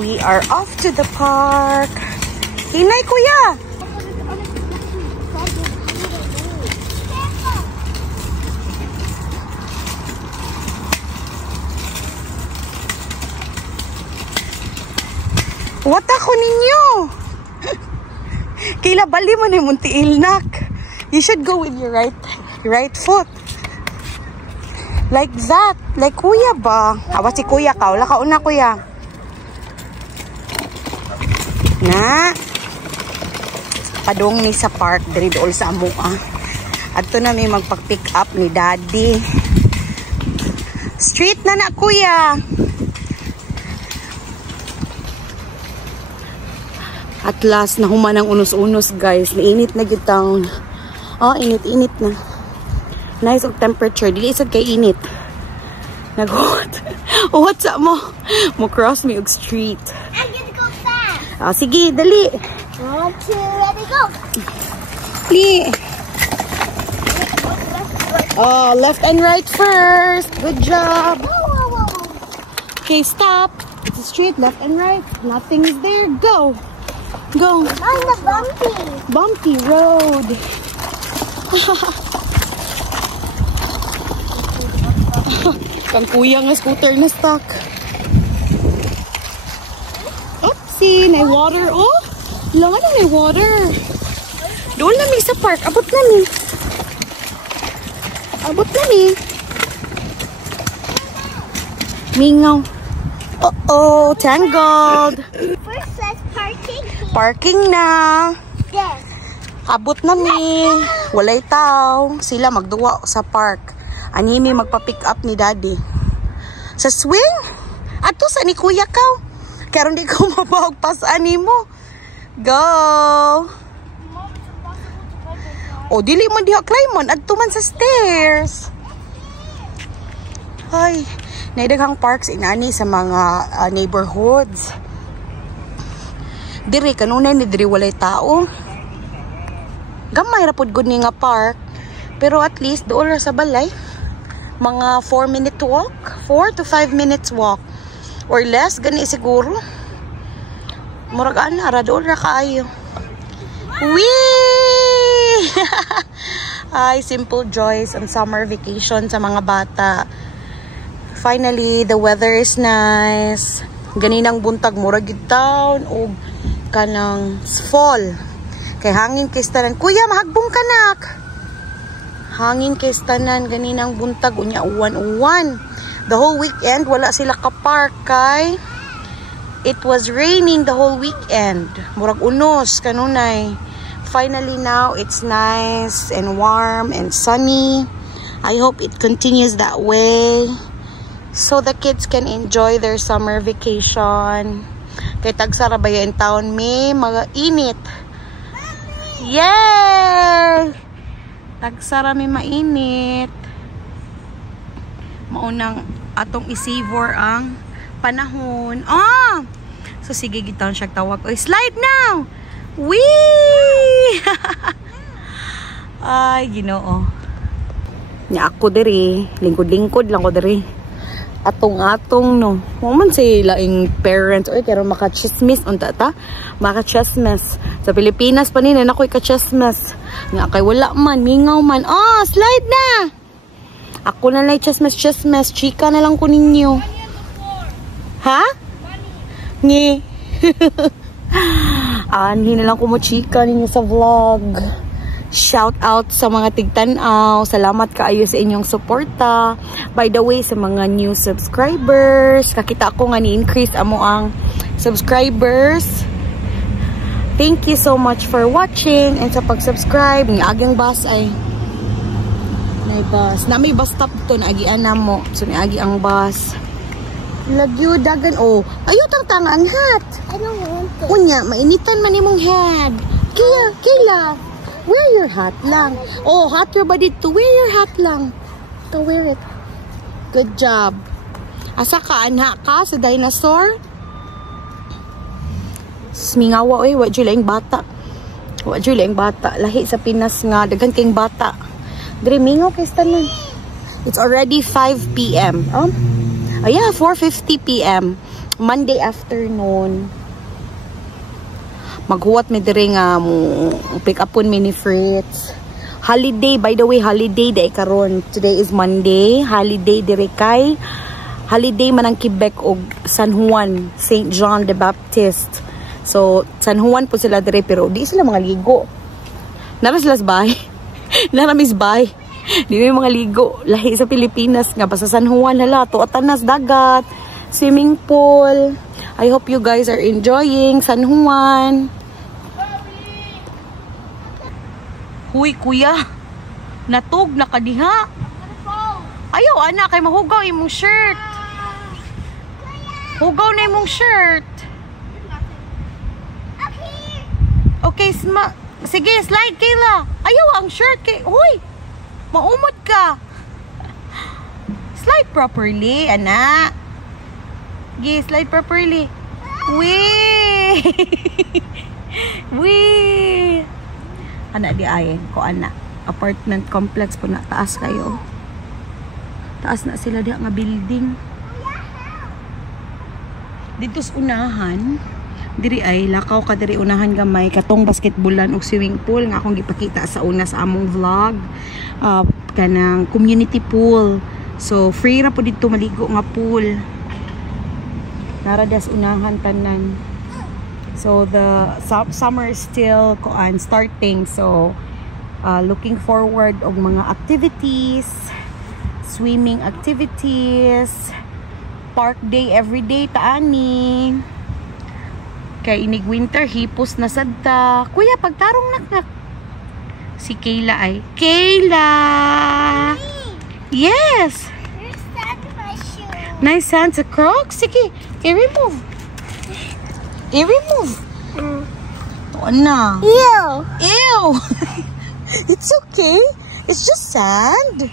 We are off to the park. Hinay, kuya! What ako ninyo? Kila bali man yung muntiilnak. You should go with your right foot. Like that. Like kuya ba? Awa si kuya ka. Wala ka una kuya. Na. Padong ni sa park. Dari dool sa amo Adto na may magpag-pick up ni daddy. Street na na kuya. At last, nahuman ang unos-unos, guys. Nainit na gitang. Oh, init-init na. Nice of temperature. Dili isag kay init. Nag-hot. Oh, what's up mo? Mo cross me og street. I'm gonna go fast. Ah, sige, dali. 1, 2, ready, go. Dali. Oh, left and right first. Good job. Whoa, whoa, whoa. Okay, stop. It's a street, left and right. Nothing is there. Go. Go. On the bumpy. Bumpy road. Kang kuya nga scooter na stuck. Oopsie, may water. Oh, langan na may water. Doon na mi sa park. Abot na mi. Abot na mi. Mingaw. Uh-oh, tangled. First, let's parking. Parking na. Yes. Abot na mi. Walay tao. Sila magduwa sa park. Animi magpa-pick up ni daddy. Sa swing? Ato sa ni kuya ka. Karon di ko mabawag pa sa animo. Go. O dili man diha climb on. Adto man sa stairs. Ay, naidaghang parks inani sa mga neighborhoods. Diri kanunay ni diri walay tao. Gamay ra pud gud ni nga park. Pero at least dool ra sa balay. Mga 4-minute walk, 4 to 5 minutes walk or less gani siguro. Murag ana ra dool ra kaayo. Wee! Ay, simple joys on summer vacation sa mga bata. Finally, the weather is nice. Ganinang buntag murag gid taon og kanang fall. Kay hangin kay tanan. Kuya, mahagbong kanak. Hangin kay tanan ganinang buntag unya uwan-uwan. The whole weekend wala sila ka-park kay it was raining the whole weekend. Murag unos kanunay. Finally now it's nice and warm and sunny. I hope it continues that way so the kids can enjoy their summer vacation. Kay tagsara ba yung taon may mga init. Yay! Tagsara may mainit. Maunang atong isavor ang panahon. Ah! So sige gitawon siya tawag. Oy, slide now! Wee! Ay, Ginoo. Nya ako diri, lingkod-lingkod lang ko diri. Atong-atong no. Mo man sila ing parents oy kero maka-chismis unta ta. Maka-chismis. Sa Pilipinas pa ni nakoy ka-chismis. Nga kay wala man mingaw man. Oh, slide na. Ako na lang chismis. Chika na lang ko ninyo. Ha? Ni. Hindi na lang ko mo chika ninyo sa vlog. Shout out sa mga tigtanaw. Salamat kaayo sa inyong suporta. By the way, sa mga new subscribers, kakita ko nga ni-increase amo ang subscribers. Thank you so much for watching and sa pag-subscribe. Ng agang bus ay may bus. Na may bus stop to na agian na mo. So may agi ang bus. Lagyo dagan. Oh, ayo tang ang hat. I don't want it. Unya, mainitan man imong hat. Kila. Wear your hat lang. Oh, hot your body to wear your hat lang. To wear it. Good job. Asa ka, anha ka sa dinosaur? Mingawa, oy. Wadyo lang bata. Wadyo lang bata. Lahi sa Pinas nga. Dagan kayong bata. Dre, mingaw kay tanan. It's already 5 p.m. Oh? Oh yeah, 4:50 p.m. Monday afternoon. Maghuwat mi diri nga mo pick upon mini Fritz. Holiday, by the way, holiday day karon. Today is Monday. Holiday diri kay holiday man ang Quebec og San Juan, St. John the Baptist. So San Juan po sila diri pero di sila mga ligo. Nara sila bay. Nara mis bay. Di may mga ligo. Lahi sa Pilipinas nga pa sa San Juan hala to atanas dagat, swimming pool. I hope you guys are enjoying San Juan. Huy, kuya. Natog na kadiha. Ayaw, anak. Kay mahugaw imong shirt. Hugaw na imong shirt. Okay, sige, slide, Kayla. Ayaw, ang shirt. Huy, maumot ka. Slide properly, anak. Sige, slide properly. Wee! Wee! Anak di ay ko anak apartment complex po na taas kayo, taas na sila diha nga building dito sa unahan. Diri ay lakaw ka diri unahan gamay katong basketballan og swimming pool nga akong gipakita sa una sa among vlog, kanang community pool. So free ra po dito maligo nga pool, nara das unahan tanan. So the summer is still starting, so looking forward og mga activities, swimming activities, park day every day taani. Kay inig winter hipos na sadta. Kuya pagtarong nak si Kayla ay Kayla. Yes. Here's my shoe. Nice Santa Crocs. Sige, remove. I-remove. Na. Ew. Ew. It's okay. It's just sand.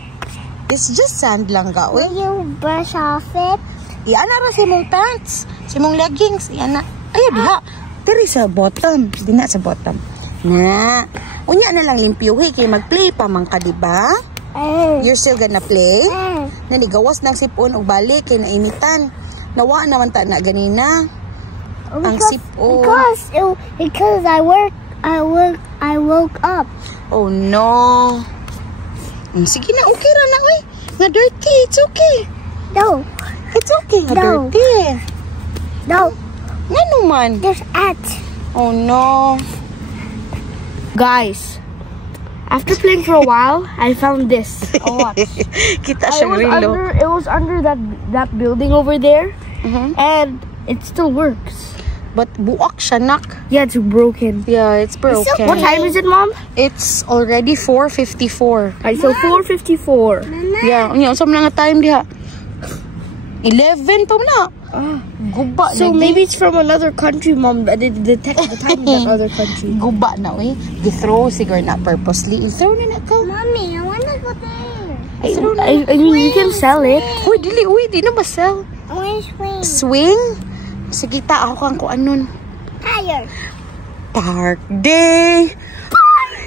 It's just sand lang ga. Will you brush off it? Iyan na si mong pants. Si mong leggings. Iyan na. Ayaw diha. Diri sa bottom. Di na sa bottom. Na. Unya na lang limpyuhi kay mag-play pa man ka, diba? You're still gonna play? Nanigawas ng sipon o balik kay naimitan. Nawa naman ta na ganina. Ang sipon. Because I woke up. Oh no. Sige na, okay ra na oy. Nga dirty, it's okay. No. It's okay, nga No. dirty. No. Nga naman. There's ants. Oh no. Guys, after playing for a while, I found this. Oh, watch. Kita siya rilo. It was under that building over there, and it still works. But buak siya nak. Yeah, it's broken. Yeah, it's broken. What time is it, Mom? It's already 4:54. Alright, so 4:54. Yeah, unya unsa man nga time diha? 11 pa na. Guba So na. maybe it's from another country, Mom. That it detects the time in that other country. Guba na oy. Gi-throw siguro na purposely. I-throw na ka. Mommy, I wanna go there. I mean, you can sell it. Uy, dili uy, di na ba sell? I wanna swing. Swing? Sige ta, ako kang kuanon. Higher. Park day.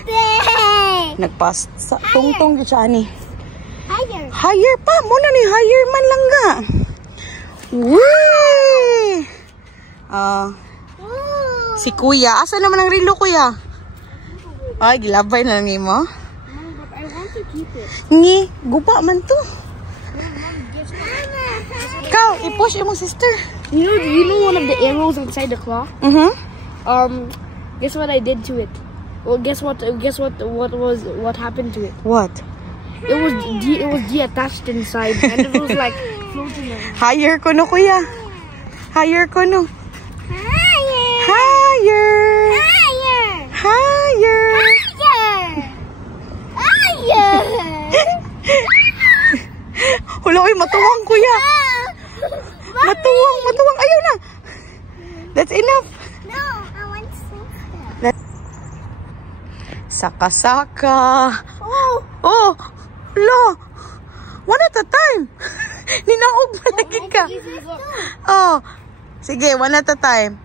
Day. Nagpas sa tungtong di siya ani. Higher. Higher pa, muna ni higher man lang ga. Wee! Ooh. Si Kuya, asa naman ang rilo Kuya? Ay, gilabay na lang mo. Mom, but I want to keep it. Ngi, guba man to. Ikaw, i-push mo sister. You know one of the arrows inside the claw? Guess what I did to it? Well, guess what happened to it? What? It was detached inside, and it was like floating around. Higher ko no Kuya. Higher ko no. Higher. Higher. Higher. Higher. Higher. Wala, uy, matuwang Kuya. Matuwang. Ayaw na. That's enough. No, I want to swing. Saka-saka. Oh. Lo. One at a time. Ninaog pa lagi ka. Oh. Sige, one at a time.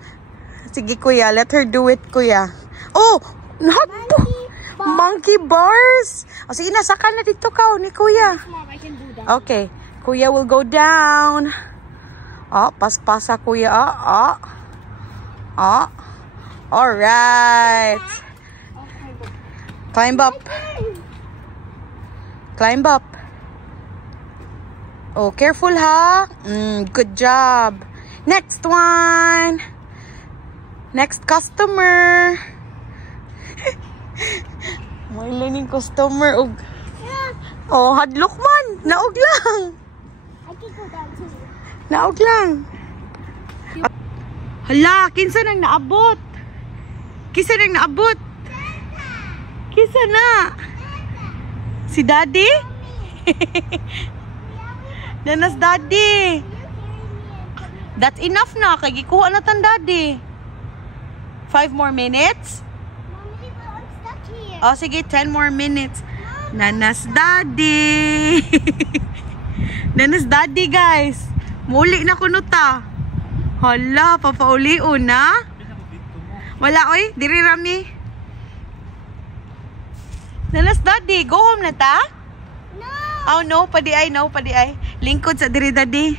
Sige, Kuya. Let her do it, Kuya. Oh. Monkey bars. O, sige na. Saka na dito ka ni Kuya. Mom, I can do that. Okay. Kuya will go down. Paspasa kuya. Alright. Climb up. Climb up. Oh, careful ha. Good job. Next one. Next customer. May learning customer. Oh, hadlok man. Naog lang. I can go down too. Naog lang. Hala, kinsa nang naabot? Kinsa nang naabot? Kinsa na? Si Daddy? Nanas Daddy. That's enough na. Kaya gikuha na tan Daddy. 5 more minutes? Mommy, but I'm stuck here. Oh, sige. 10 more minutes. Nanas Daddy. Nanas Daddy, guys. Muli na kuno ta. Hala, papauli na. Wala, oy. Diri rami. Nanas Daddy, go home na ta? No. Oh, no. Padi ay, no. Padi ay. Lingkod sa diri Daddy.